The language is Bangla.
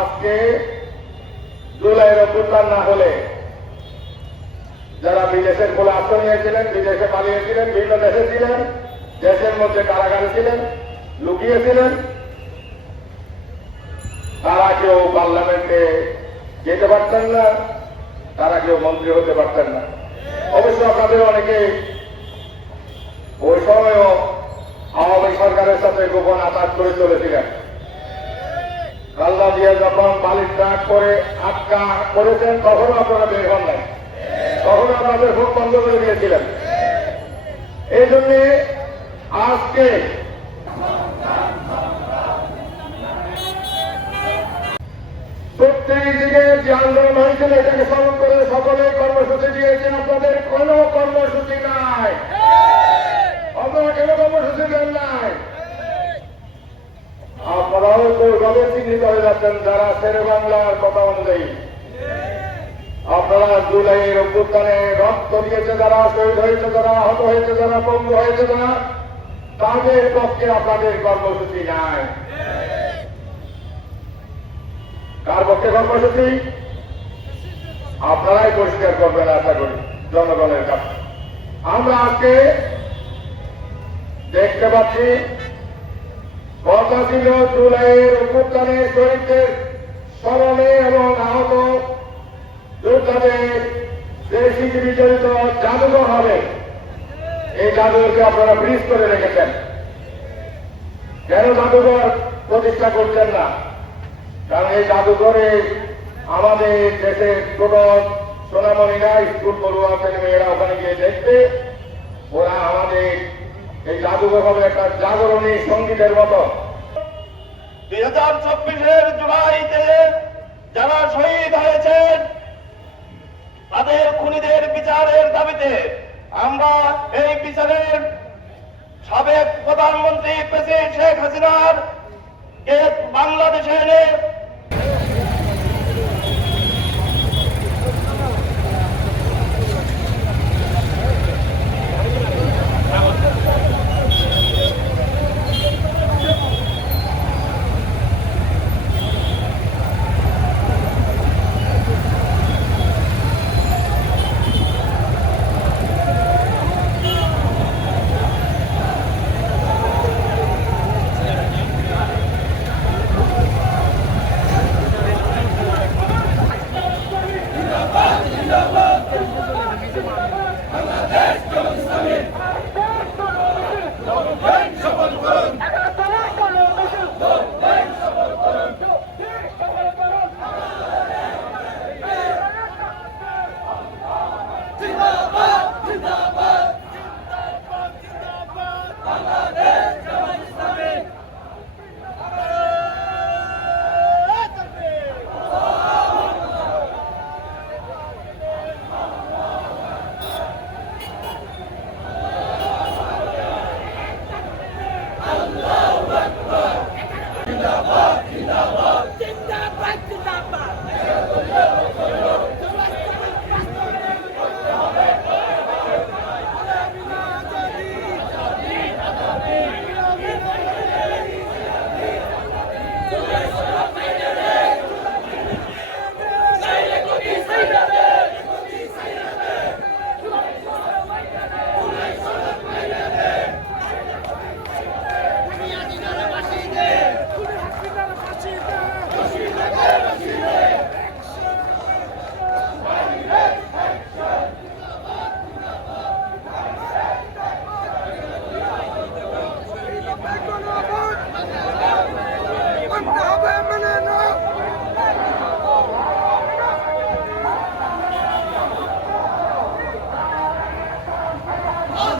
আজকে জুলাইয়ের অভ্যুত্থান না হলে যারা বিদেশের বলে আশ্রয় নিয়েছিলেন, বিদেশে পালিয়েছিলেন, বিভিন্ন দেশে ছিলেন, দেশের মধ্যে কারাগারে ছিলেন, লুকিয়েছিলেন, তারা কেউ পার্লামেন্টে যেতে পারতেন না, তারা কেউ মন্ত্রী হতে পারতেন না। অবশ্য আপনাদের অনেকে ওই সময়ও আওয়ামী সরকারের সাথে গোপন আঘাত করে চলেছিলেন। খালেদা জিয়া যখন বালির ট্রাক করে আটকা করেছেন তখনও আপনারা বের হন নাই, তখন আপনাদের ভোট বন্ধ করে দিয়েছিলেন। এই জন্য আজকে প্রত্যেক দিকে যে আন্দোলন হয়েছিল এটাকে স্মরণ করে সকলে কর্মসূচি দিয়েছেন। আপনাদের কোনো কর্মসূচি নাই, আপনারা কেন কর্মসূচি দেন নাই? আপনারাও তো গবে চিহ্নিত হয়ে যাচ্ছেন যারা শেরে বাংলার কথা অনুযায়ী। আপনারা জুলাইয়ের অভ্যুত্থানে রক্ত দিয়েছে যারা, শহীদ হয়েছে যারা, আহত হয়েছে যারা, পঙ্গু হয়েছে যারা, তাদের পক্ষে আপনাদের কর্মসূচি নাই। কার পক্ষে কর্মসূচি? আপনারাই পরিষ্কার করবেন আশা করি জনগণের কাছে। আমরা আজকে দেখতে পাচ্ছি কথা ছিল জুলাইয়ের অভ্যুত্থানে শহীদদের স্মরণে এবং আহত যোদ্ধাদের দেশি বিচলিত জাদুঘর হবে। এই জাদুঘরকে আপনারা ব্রিজ করে রেখেছেন। কেন জাদুঘর প্রতিষ্ঠা করছেন না? কারণ এই জাদুঘরে আমাদের দেশের ছোট সোনামণিরা, স্কুল পড়ুয়া ছেলে মেয়েরা ওখানে গিয়ে দেখবে, ওরা আমাদের এই জাদুঘর হবে একটা জাগরণী সঙ্গীতের মতো। 2024-এর জুলাইতে যারা শহীদ হয়েছেন তাদের খুনিদের বিচারের দাবিতে আমরা এই বিচারের সাবেক প্রধানমন্ত্রী প্রেসিডেন্ট শেখ হাসিনার বাংলাদেশে এনে